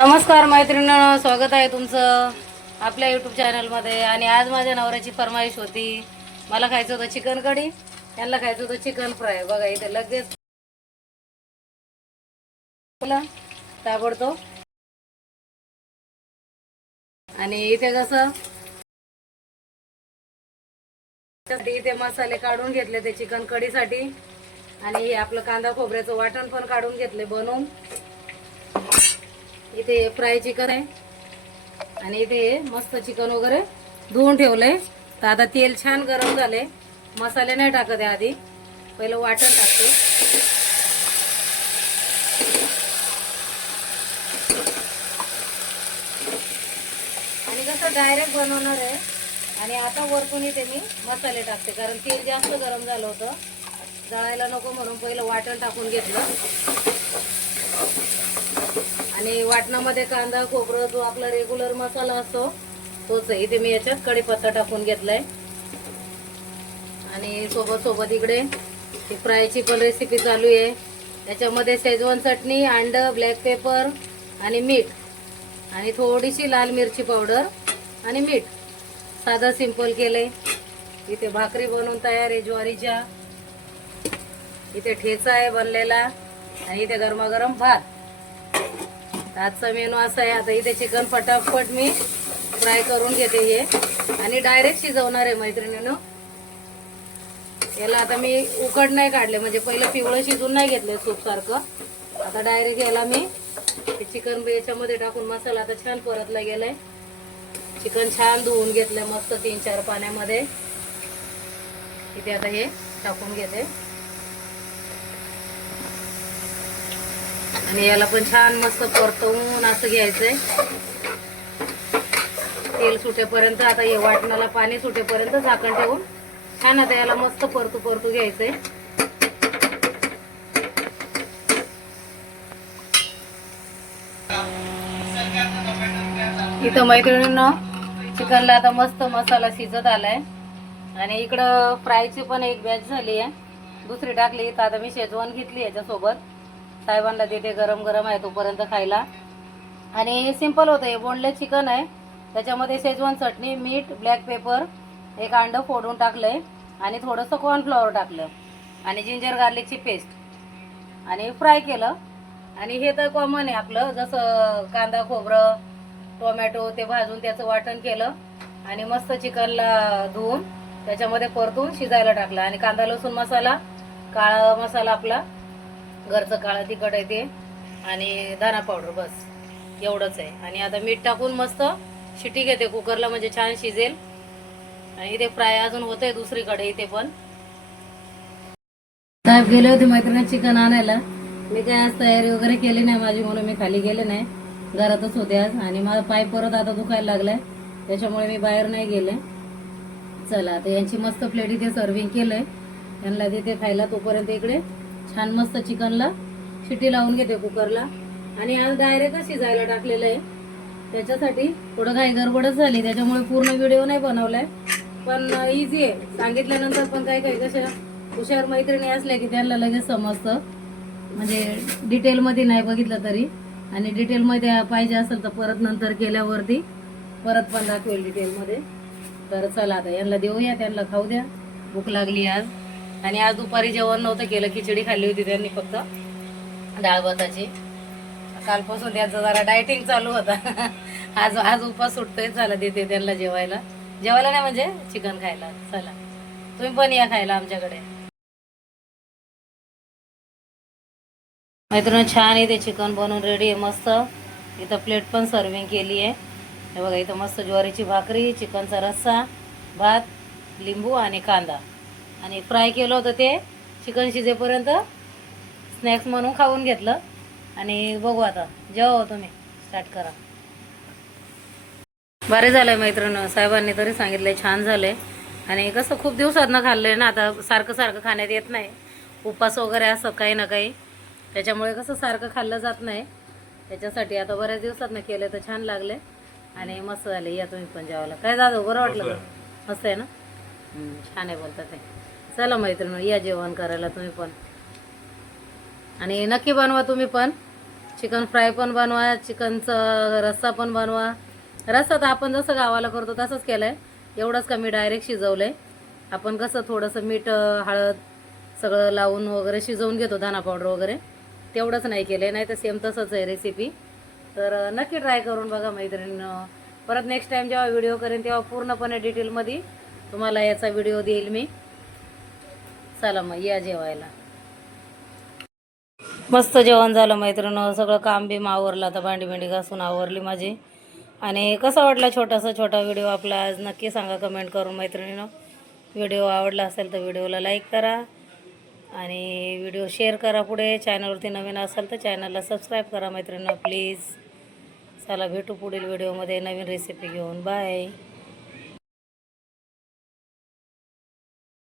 नमस्कार मैत्रिणींनो, स्वागत आहे तुमचं आपल्या यूट्यूब चॅनलमध्ये. आणि आज माझ्या नवऱ्याची फरमाईश होती, मला खायचं होतं चिकन कढी, त्यांना खायचं होतं चिकन फ्राय. बघा इथे लगेच ताबडतोब. आणि इथे कसं इथे मसाले काढून घेतले ते चिकन कढीसाठी. आणि हे आपलं कांदा खोबऱ्याचं वाटण पण काढून घेतले बनवून. इथे फ्राय चिकन आहे आणि इथे मस्त चिकन वगैरे धुवून ठेवलंय. तर आता तेल छान गरम झाले. मसाले नाही टाकत आहे आधी, पहिलं वाटण टाकते. आणि कसं डायरेक्ट बनवणार आहे. आणि आता वरतून इथे मी मसाले टाकते, कारण तेल जास्त गरम झालं होतं, जळायला नको म्हणून पहिलं वाटण टाकून घेतलं. आणि वाटणामध्ये कांदा खोबरं जो आपला रेग्युलर मसाला असतो तोच आहे. इथे मी याच्यात कढीपत्ता टाकून घेतलाय. आणि सोबत इकडे ही फ्रायची पण रेसिपी चालू आहे. त्याच्यामध्ये शेजवान चटणी, अंड, ब्लॅक पेपर आणि मीठ आणि थोडीशी लाल मिरची पावडर आणि मीठ, साधं सिंपल केले. इथे भाकरी बनवून तयार आहे ज्वारीच्या. इथे ठेचा आहे बनलेला आणि इथे गरमागरम भात. आजचा मेनू असा आहे. आता इथे चिकन फटाफट मी फ्राय करून घेते हे, आणि डायरेक्ट शिजवणार आहे मैत्रिणीनं. याला आता मी उकड नाही काढले, म्हणजे पहिलं पिवळं शिजून नाही घेतलं सूप सारखं. आता डायरेक्ट याला मी चिकन याच्यामध्ये टाकून मसाला आता छान परतला गेलाय. चिकन छान धुवून घेतलंय मस्त 3-4 पाण्यामध्ये. इथे आता हे टाकून घेते आणि याला पण छान मस्त परतवून असं घ्यायचंय तेल सुटेपर्यंत. आता हे वाटणाला पाणी सुटेपर्यंत झाकण ठेवून छान आता याला मस्त परतू घ्यायचंय. इथं मैत्रिणींनो चिकनला आता मस्त मसाला शिजत आलाय. आणि इकडं फ्रायची पण एक बॅच झाली आहे, दुसरी टाकली. इथं आता मी शेजवान घेतली याच्यासोबत, साहेबांना देते गरम गरम आहे तोपर्यंत खायला. आणि सिंपल होतं, हे बोनलेस चिकन आहे. त्याच्यामध्ये शेजवान चटणी, मीठ, ब्लॅक पेपर, एक अंड फोडून टाकलंय आणि थोडंसं कॉर्नफ्लॉवर टाकलं आणि जिंजर गार्लिकची पेस्ट आणि फ्राय केलं. आणि हे तर कॉमन आहे आपलं, जसं कांदा खोबरं टोमॅटो ते भाजून त्याचं वाटण केलं आणि मस्त चिकनला धुवून त्याच्यामध्ये परतून शिजायला टाकलं. आणि कांदा लसूण मसाला, काळा मसाला आपला घरचं काळं तिखट आहे ते, आणि धना पावडर, बस एवढंच आहे. आणि आता मीठ टाकून मस्त शिटी घेते कुकरला, म्हणजे छान शिजेल. आणि इथे फ्राय अजून होतंय दुसरीकडे. इथे पण साहेब गेले होते मैत्रिणी चिकन आणायला. मी काय आज तयारी वगैरे केली नाही माझी, म्हणून मी खाली गेले नाही, घरातच होते आज. आणि माझा पाय परत आता दुखायला लागलाय, त्याच्यामुळे मी बाहेर नाही गेले. चला आता यांची मस्त प्लेट इथे सर्विंग केलंय, यांना देते खायला. तोपर्यंत इकडे छान मस्त चिकनला शिट्टी लावून घेते कुकरला. आणि आज डायरेक्टच शिजायला टाकलेलं आहे, त्याच्यासाठी थोडं काही गडबडच झाली, त्याच्यामुळे पूर्ण व्हिडिओ नाही बनवलाय. पण इझी आहे सांगितल्यानंतर. पण काही कशा हुशार मैत्रिणी असल्या की त्यांना लगेच समजतं, म्हणजे डिटेलमध्ये नाही बघितलं तरी. आणि डिटेलमध्ये पाहिजे असेल तर परत नंतर केल्यावरती परत पण दाखवेल डिटेलमध्ये. तर चला आता यांना देऊया, त्यांना खाऊ द्या, भूक लागली आज. आणि आज दुपारी जेवण नव्हतं केलं, खिचडी खाल्ली होती त्यांनी फक्त, डाळ भाताची. कालपासून त्यांचा जरा डायटिंग चालू होता. आज उपास सुटतोय. चला देते त्यांना जेवायला नाही म्हणजे चिकन खायला. चला तुम्ही पण या खायला आमच्याकडे. मैत्रिणी छान इथे चिकन बनवून रेडी आहे मस्त. इथं प्लेट पण सर्विंग केली आहे. हे बघा इथं मस्त ज्वारीची भाकरी, चिकनचा रस्सा, भात, लिंबू आणि कांदा. आणि फ्राय केलं होतं ते चिकन शिजेपर्यंत स्नॅक्स म्हणून खाऊन घेतलं. आणि बघू आता जेव्हा तुम्ही स्टार्ट करा. बरे झालंय मैत्रिणी, साहेबांनी तरी सांगितलंय छान झालंय. आणि कसं खूप दिवसातनं खाल्लंय ना, आता सारखं सारखं खाण्यात येत नाही, उपास वगैरे असं काही ना काही, त्याच्यामुळे कसं सारखं खाल्लं जात नाही. त्याच्यासाठी आता बऱ्याच दिवसातनं केलं तर छान लागले आणि मस्त झाले. या तुम्ही पण जेवायला. काय जाधव बरं वाटलं? मस्त आहे ना, छान आहे बोलतात ते. चला मैत्रिणी या जेवण करायला तुम्ही पण, आणि नक्की बनवा तुम्ही पण. चिकन फ्राय पण बनवा, चिकनचं रस्सा पण बनवा. रस्सा तर आपण जसं गावाला करतो तसंच केलं आहे, एवढंच का मी डायरेक्ट शिजवलं आहे. आपण कसं थोडंसं मीठ हळद सगळं लावून वगैरे शिजवून घेतो, धना पावडर वगैरे, तेवढंच नाही केलं आहे. नाही तर सेम तसंच आहे रेसिपी. तर नक्की ट्राय करून बघा मैत्रिणींनो. परत नेक्स्ट टाईम जेव्हा व्हिडिओ करेन तेव्हा पूर्णपणे डिटेलमध्ये तुम्हाला याचा व्हिडिओ देईल मी. चला मग या जेवायला. मस्त जेवण झालं मैत्रिणींनो, सगळं काम बी आवरलं, आता भांडी भांडी घासून आवरली माझी. आणि कसा वाटला छोटा व्हिडिओ आपला आज नक्की सांगा कमेंट करून मैत्रिणींनो. व्हिडिओ आवडला असेल तर व्हिडिओला लाईक करा आणि व्हिडिओ शेअर करा. पुढे चॅनलवरती नवीन असाल तर चॅनलला सबस्क्राईब करा मैत्रिणींनो प्लीज. चला भेटू पुढील व्हिडिओमध्ये नवीन रेसिपी घेऊन. बाय.